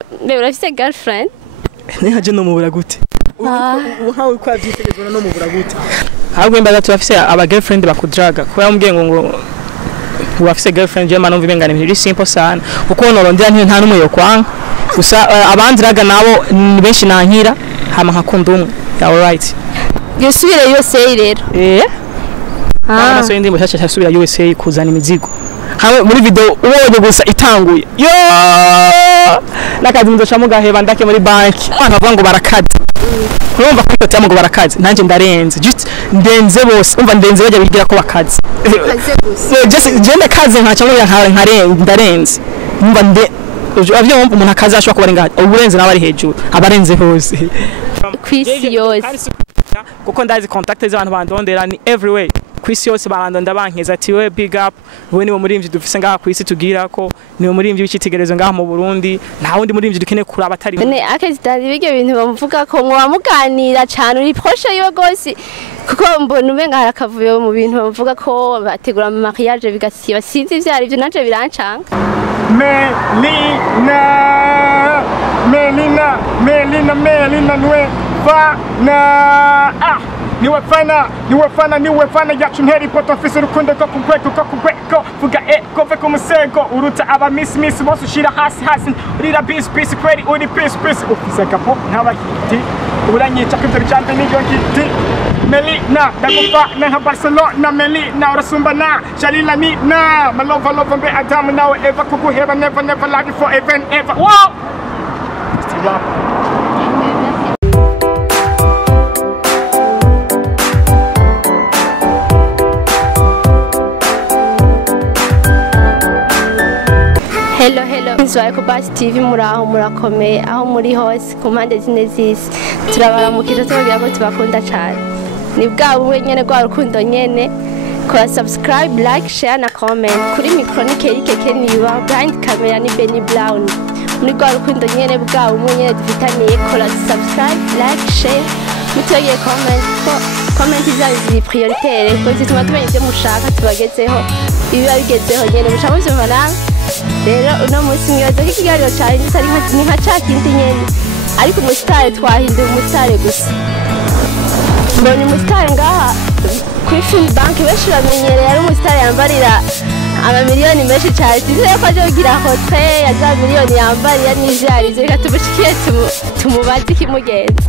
Be urafise girlfriend? Nehaje no mubura gute? Uhawe kwa vyitegerezwa no mubura gute? Ahubwo imbaga turafise aba girlfriend bakudraga. Kuba umbwiye ngo urafise girlfriend je manumva ibengana ibintu simple sana. Kuko norondera nta numwe yo kwanga. Gusa abandiraga nabo ni benshi nankira hama nkakunda umwe. All right. Yosubire USA rero. So ndi mushasha cyasubira USA kuzana imizigo. Hamwe muri video ubonye gusa itanguye. Yo! Nakazi muzoca mugaheba ndake muri banki. Abantu bavuga ngo barakaze. Urumva ko icyo cyamo ngo barakaze. Nanje ndarenze. Just ndenze bose. Umva ndenze bajya bigira ko bakaze. Just jende kaze nkaca muri ndarenze. Umva avyo umuntu akaza ashobora kuba ngaho. Uburenze nawe ari hejuru. Abarenze hose. Kwisi yose. Kuko ndazi contacts z'abantu bandondera ni everywhere. Kwisi yose barandonda bankeza ati we big up we niwe murimvyi dufise ngaha kwisi tugira ko niwe murimvyi w'icitegerezo ngaha mu Burundi nta wundi murimvyi dukene kuraba atari ne akazitari bige bintu bamuvuga ko mwa muganira cyane uri proche yo gose kuko mbona umenga harakavuye mu bintu bamuvuga ko bategura mu mariage bigasiba sinzi ivyari byo naje birancanga Melina nwe fana niwe fana yacu nteri poto office urukundo ko kukweko vuga kove ku musego uruta aba miss bose ushira hasi urira peace kweli uri peace office kapo ntabahiti uranyica ko ibyo cyane n'ibyo ngiti Melina ndakufa na Barcelona Melina urasumbana Shalila ni na malova mbe Adam nawe ever kuguheba never love you forever and ever wow Hello nzwaye ku Basi TV muraho murakomeye aho muri hose ku mpande zine zisi turabaramukije tubabwira ko tubakunda cyane ni bwa buwe nyene rwa rukundo nyene kora subscribe like share na comment kuri micro ni Kerike niba behind camera ni Benny Brown muri rwa rukundo nyene bwa buwe nyene dufitaniye kora subscribe like share mutogeye comment zawe ziri prioritaire ko zituma tumenye ibyo mushaka tubagezeho ibiba bigezeho nyene mushaka byumva namwe rero uno munsi mwibaza ko ikiganiro cyari gisari nka cakindi nyene ariko umusitari twahinduye umusitari gusa mbona umusitari ngaha kuri Film Bank benshi bamenyereye ari umusitari yambarira amamiliyoni menshi cyane sizeye ko aje kugira hotel ya za miliyoni yambarira n'ivyari reka tubushikiye tumubaze ikimugenza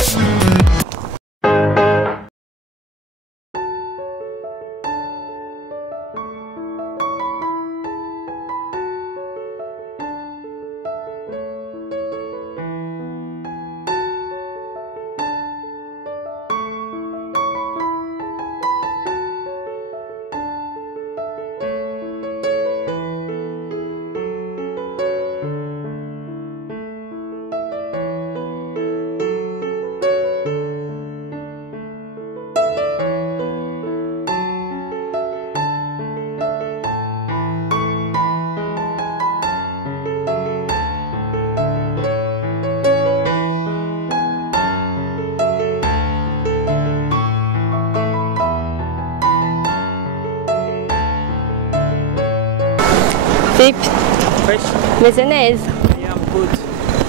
meze neza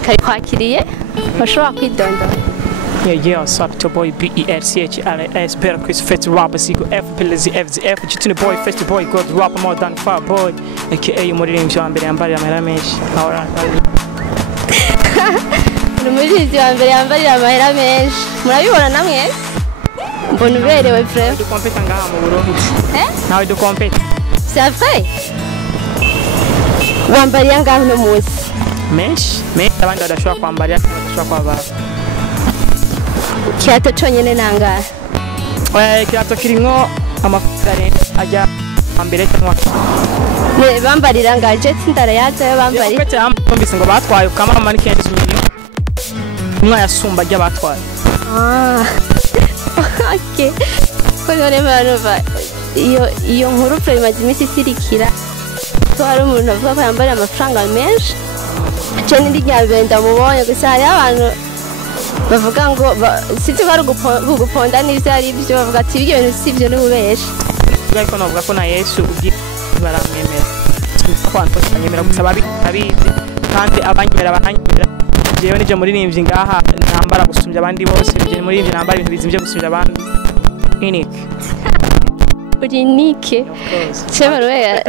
kari kwakiriye bashobora kwidondora Yeah, so up to boy BERCHLS better Chris Fest rapper Sigo F Pillars FZF Chitune boy Fest boy God rapper more than far boy aka umuririmbyi wa mbere yambarira amahera menshi umuririmbyi wa mbere yambarira amahera menshi murabibona namwe mbona uberewe frère du compete ngaha mu Burundi nawe du compete c'est vrai wambariye ngaho no munsi menshi abandi badashobora kwambarira badashobora kwabara kiato cyonyine nangara kiato kirimwo amafaranga ajya ambere cyangwa ne bambarira ngaje tsindara yaza bambari Pete ambise ngo batwaye kamara mani 15 million umwe yasumba ajya batwaye okay ko none marova iyo nkuru premazi imisi sirikira to hari umuntu avuga ko yambara amafaranga menshi cyane ndi nyabenda mubonye gusa hari abantu bavuga ngo siti bari guponda n'ivyo ari byo bavuga ati ibyo bintu sivyo n'ubeshi ariko navuga ko na Yesu ubwi baramwemera kwanto nyemera gusa babizi kandi abanyemera bahanyemera jewe nije muririmbyi ngaha ntambara gusumbya abandi bose nije muririmbyi nambara ibintu bizimvye gusumbya abandi unique Unique Chema roya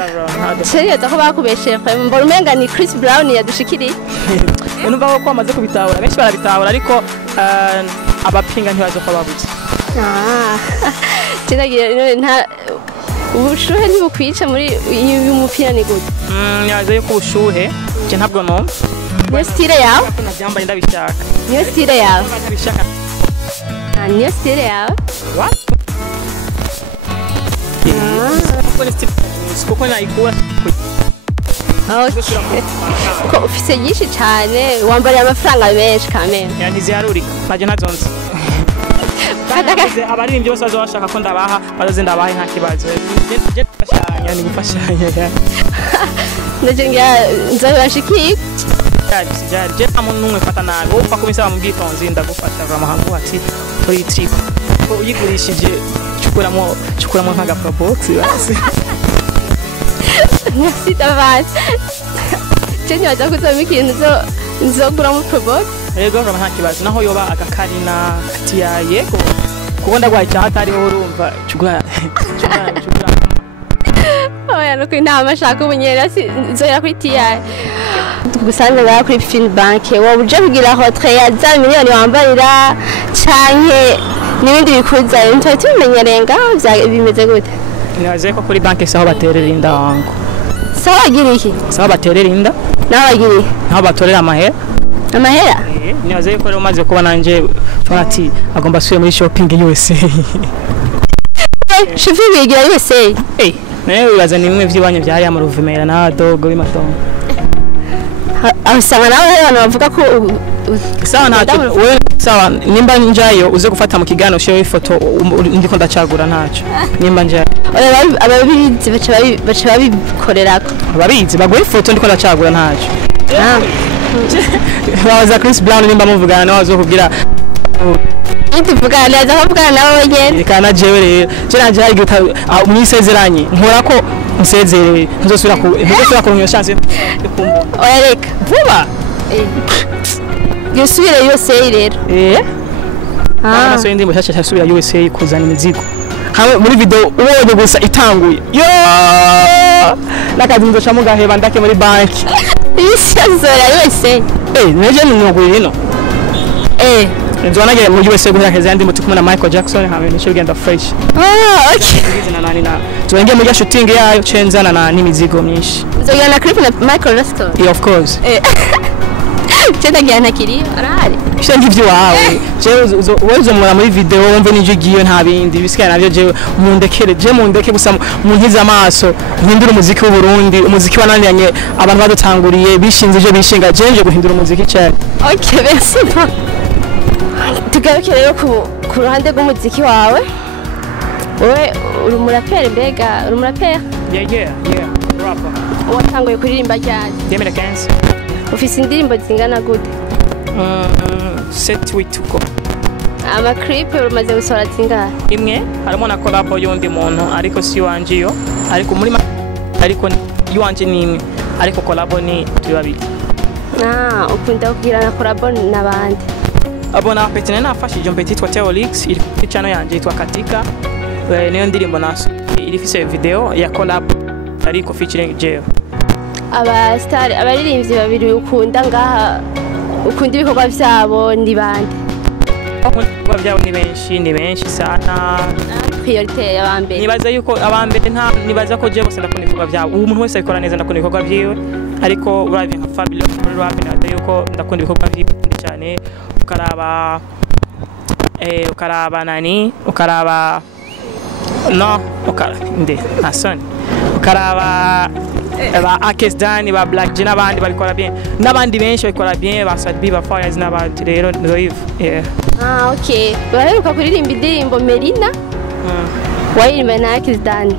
Cheri atako bakubeshe mbona umenga ni Chris Brown yadushikiriye Numva ko kwamaze kubitahura benshi barabitahura ariko abapinga ntibazofa babuze Tinagira nta ubushuhe ntibukwica muri uyu mupira ni gute nyaze yuko ubushuhe je ntabwo no Niyo style yawe nabyambaye ndabishaka Niyo style yawe ndabishaka Niyo style yawe What kuko nayikura ko ufise nyinshi cyane wambariye amafaranga menshi kamera ntiziyarurika naje ntazonze abaririmbyi bose bazobashaka ko ndabaha bazoze ndabahe nta kibazo je gufashanya ni gufashanya ndaje ngira nzabashiki sijari je nta muntu numwe fata nabi upfa kumisaba mu bwitonzi ndagufasha amahangu ati turi trip ko uyigurishije chukuramo nkaga probox basi Merci davant Jenny wadakuza ikintu nzogura mu probox Yego kama nta kibazo naho yoba agakarina katiya yego kuko ndagwaye cyata ari urumva chugura Oya no kwinama shaka ubunyera nzoya kwitiya Tugusanze bwa kuri Finbank wowe uje kugira hotre ya za miliyoni wambarira canke nibindi bikuza into tumenyerenga bimeze gute Nibaze ko kuri banki saho baterera inda wangu Sawa agira iki saho baterera inda nawe agira naho batorera amahera nibaze ko rero umaze kuba nanje ati agomba asubire muri shopping USA shopping bigira USA nawe wibaza ni bimwe vy'ibanye byari ya mu Ruvumera na dogo bimatongo Usanga nawe abantu bavuga ko sawa ntacyo wewe sawa nimba njayo uze gufata mu kigano ushiye ifoto ndiko ndacagura ntacyo nimba njayo ababizi baca babikorerako ababizi baguye ifoto ndiko ndacagura ntacyo baza Chris Brown nimba muvugana nawe azokubwira tuvugana azakubwira nawe nyene kana jewe rero je nanje hari guta umwisezeranye nkora ko nsezerere ntuzosubira kuronka chance yo kumva oya reka vuba Yosubire USA rero so ndimo cyashya cyasubira USA kuzana imizigo hamwe muri video ubonye gusa itanguye nakazi nzocamo gaheba ndake muri banki isazora USA neje n'umuguri rino nzonagere mu USA guhera heza ndimo tukumwe na Michael Jackson hamwe n'icyo genda fresh okay ngizina na nani na tuenge mu shooting yayo cenzana na n'imizigo myinshi nzogera na clip na Michael Jackson of course Chenda gana kiri arahari Isha ngivyo wawe wewe mura muri video wumve nije giyo nta bindi bisikana navyo je mundeke gusa munkiza amaso mpindura umuziki w'u Burundi umuziki wananiranye abantu badutanguriye bishinze je bishinga jenje guhindura umuziki cyane Okay merci tugaruke rero ku ruhande rw'umuziki wawe wowe uri umuraperi mbega uri umuraperi yeah rapper watanguye kuririmba ryari 2015 ufise indirimbo zingana gute 7-8 uko clip umaze gusohora zingahe imwe harimo na collab y'undi muntu ariko si wanje yo ariko muri ariko yuwanje ni imwe ariko collab ni turi babiri ukunda kugira na collab n'abandi abona petene nafashije mpeti twa Teolix iri ku channel yanje yitwa Katika niyo ndirimbo naso irifise video ya collab ariko featuring Jeo abastar abaririmbyi babiri ukunda ngaha ukunda ibikorwa byabo ni bande ibikorwa byabo ni benshi sana priorite y'abambere nibaza yuko abambere nta nibaza ko je bose ndakunda ibikorwa byabo umuntu wese akora neza ndakunda ibikorwa byiwe ariko uravye nka Fabio muri rap nazo yuko ndakunda ibikorwa byiwe cyane ukaraba nani ukaraba no nde asoni ukaraba ba Akesdani ba Black G n'abandi babikora bien n'abandi benshi babikora bien ba Sadbi ba Fires n'abandi rero Roiv okay baheruka kuririmba indirimbo Merina wayiririmba na Akesdani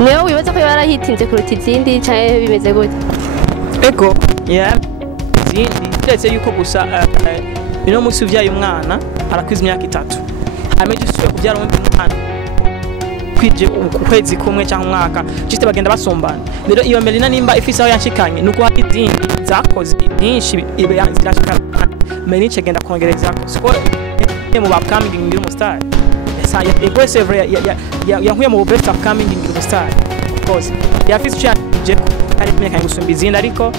niyo wibaza ko yarahitinze kuruta izindi cyane bimeze gute ego izindi ndetse yuko gusa ino musi uvyaye umwana arakwiza imyaka 3 ameje usuye kubyara undi mwana kwije ukwezi kumwe cyangwa umwaka cyiste bagenda basombana rero iyo Melina nimba ifise aho yanshikanye nuko hari izindi zakoze byinshi zirashika menice genda kongereza siko mu upcoming ngira umustar ego sevre yankuye mu best upcoming ngira umustar of course yafise cyaje ari kumenya gusumba izindi ariko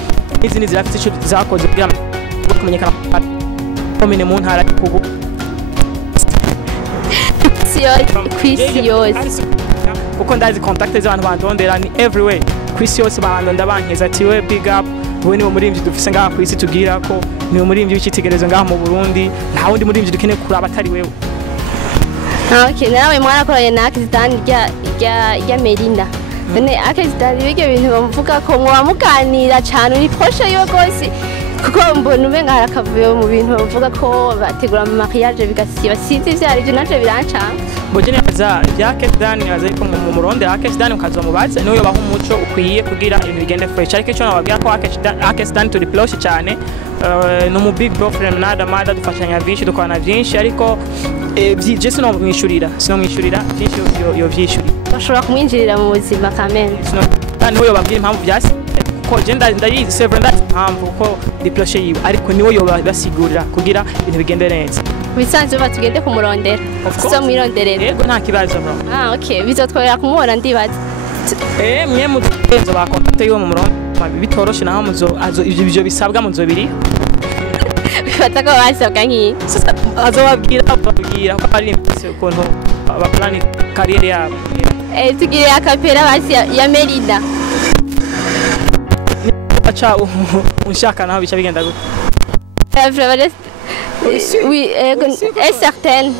izindi zirafite icyo zakoze kugira ngo kumenyekana komine mu ntara kubu kwisi yose kuko ndazi contact z'abantu bandondera ni everywhere kwisi yose bandonda bankeza ati we big up wowe ni umurimbyi dufise ngaha kwisi tugira ko ni umurimbyi w'ikitegerezo ngaha mu Burundi nta wundi murimbyi dukeneye kuraba atari wewe. Okay, nawe mwarakoranye na Akizitani ya Melinda. None Akizitani bige bintu bavuga ko mwamuganira cyane uri proche yo gose kuko mbona umenga harakavuye mu bintu bavuga ko bategura mu mariage bigasiba sinzi vyari byo naje birancanga. Bojene za Akizitani yaza ko mu muronde Akizitani ukaza mubaze niyo baho umuco ukwiye kugira ibintu bigende fresh ariko cyo nababwira ko Akizitani turi close cyane no mu big girlfriend nada mada dufashanya byinshi dukwana byinshi ariko je sino mwishurira byinshi yo vyishuri bashobora kumwinjirira mu buzima kamene kandi niyo babwira impamvu byasi ko je ndayizi several that impamvu ko diploshe yiwe ariko niyo yo basigurira kugira ibintu bigende neza bisanzwe batugende kumurondera so mwironderera yego nta kibazo bro okay bizotwera kumubona ndibaza mwe muzo ba contact yo mu murongo bitoroshe naho muzo ibyo bisabwa muzo biri bifata ko basabwa nk'i azobabwira ko ari ukuntu abaplani career yabo tugire akapera basi ya Melinda acha unshaka naho bica bigenda gute oui est certain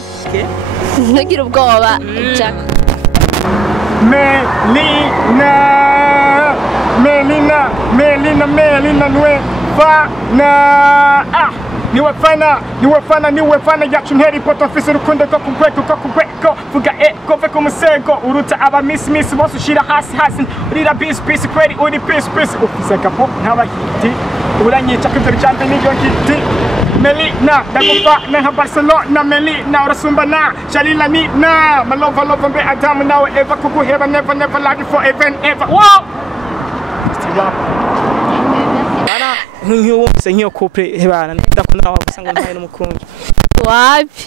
ntugira ubwoba Jack Melina niwe fana yacu nteri poto mfise urukundo ko kugweko vuga kove ku musego uruta aba miss bose ushira hasi urira peace kweri uri peace ufise gapo nk'abahiti uranyica kwivyo bicambe n'iryo hiti Melina ndagufa nka Barcelona Melina urasumba na Shalila ni na malova mbe Adam nawe ever kuguheba never like for ever wow nk'iyo couple hebana ndakunda aho usanga ntaye n'umukunzi wapi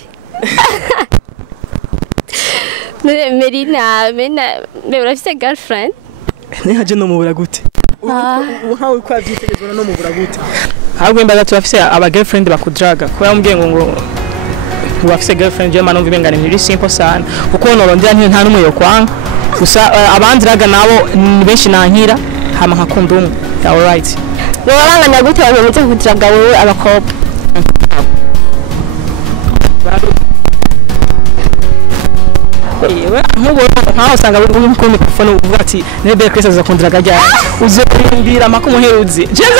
Melina urafise girlfriend ntihaje no mubura gute uhawe kwa byitegerezwa no mubura gute ahubwo imbaga turafise aba girlfriend bakudraga ko yambwiye ngo bafise girlfriend je manumva ibengane ni simple sana kuko norondera nta numwe yo kwanga gusa abandiraga nabo ni benshi nankira hama nkakunda umwe all right Noranganya gute bameze kudraga wewe abakobwa yewe nkaho usanga uri kumwe mikrofone uvuga ati nebe Chris azakundraga ryari uze kurindira makumuheruzi jeza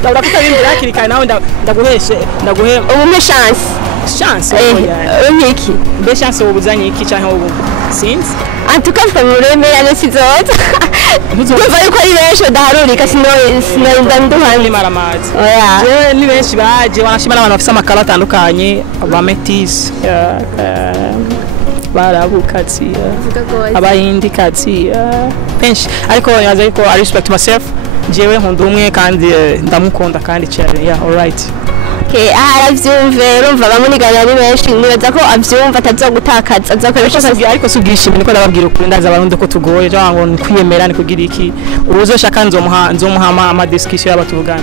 ndabura kutarindira hakirikaye nawe ndaguhe umwe chance iki be chance ubuzanye iki cyangwa ubu sinzi antuka famureme ya nesizoza Kuva yuko ari benshi daharurika sinorinda nduhanye maramazi oya ni benshi baje wanashima n'abantu bafite amakara atandukanye abametis barabukatsi abayindi katsi benshi ariko yaza yuko I respect myself jewe nkunda umwe kandi ndamukunda kandi cyane yeah all right aravyumve urumva bamuniganya ari benshi nibaza ko avyumva atazogutakaza azakoresha ariko subwishimye niko ndababwira ukuri ndaza abarundi ko tugoye cyangwa ngo kwiyemera ni kugira iki uzoshaka nzomuhama ama discussion y'abatuvugana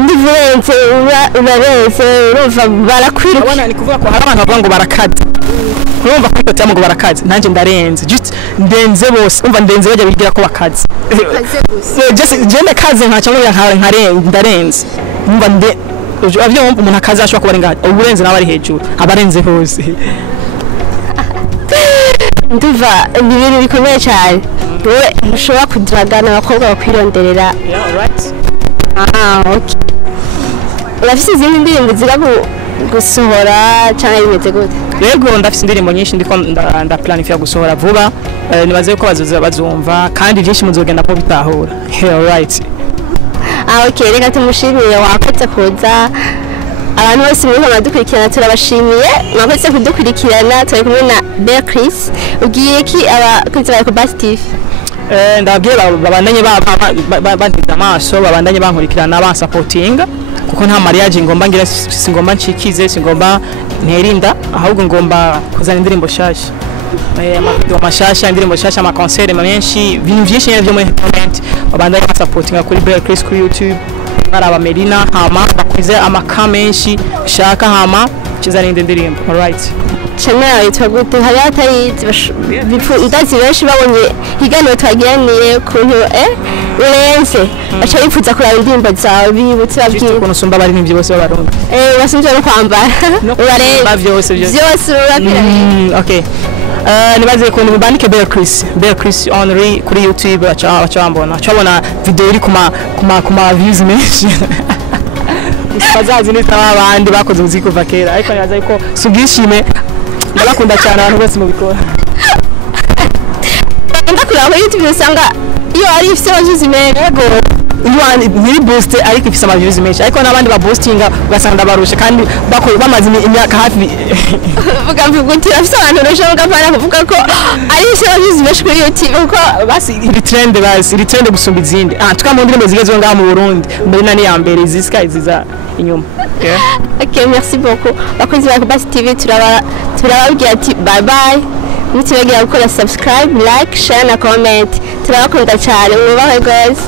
ndivurenze urareze urumva barakwiruka abana ni kuvuga ko hari abantu bavuga ngo barakaza urumva ko icyo cyamo ngo barakaza nanjye ndarenze just ndenze bose umva ndenze bajya bigira ko bakaza just jende kaze nka cyangwa ndarenze umva avyo umuntu akaza ashobora kuba ngaho uburenze nawe ari hejuru abarenze hose nduva ni ibintu bikomeye cyane wowe ushobora kudragana abakobwa bakwironderera yeah right okay urafise izindi ndirimbo zira gusohora cyane bimeze gute yego ndafise indirimbo nyinshi ndiko ndaplanifya gusohora vuba nibaze ko bazumva kandi byinshi muzogenda ko bitahura all right okay reka tumushimire wakoze kuza abantu bose muri bamadukurikirana turabashimiye mwakoze kudukurikirana turi kumwe na Bear Chris ugiye ki abakunzi ba Basi TV ndabwira babandanye bandida amaso babandanye bankurikirana bansapotinga kuko nta mariage ngomba ngira singomba ncikize singomba nterinda ahubwo ngomba kuzana indirimbo shasha amavideo mashasha indirimbo shasha ama concert menshi ibintu byinshi byo muri comment babandanye bansapotinga kuri Bear Chris kuri YouTube baraba Merina hama bakuze amaka menshi shaka hama kizana indirimbo alright channel yitwa gute hari atayizi ndazi benshi babonye higaniro twagiraniye kuntu urenze acha yifuza kuraba indirimbo zawe bibutse babwiye ukuntu usumba bari n'ibyo bose babarundi basumje no kwambara ubareba byose urapira okay nibaze ko nibandike Bear Chris Henry kuri YouTube acabona video iri kuma views menshi bazazi nita abandi bakoze muziki kuva kera ariko nibaza yuko subwishime ndabakunda cyane abantu bose mubikora ndakura kuri YouTube usanga iyo ari ifite abajuzi menshi ni boost ariko ifite abajuzi menshi ariko nabandi ba boostinga ugasanga ndabarusha kandi bakora bamaze imyaka hafi ukavuga uti afite abantu benshi bagapana kuvuga ko ari ifite abajuzi menshi kuri YouTube uko basi iri trend gusumba izindi tukamu ndirimbo zigezweho ngaha mu Burundi mbere nani ya mbere zisika iziza inyuma ok merci beaucoup bakunzi ba Basi TV turababwira ati bye bye ntibagira gukora subscribe like share na comment turabakunda cyane mwubahe guys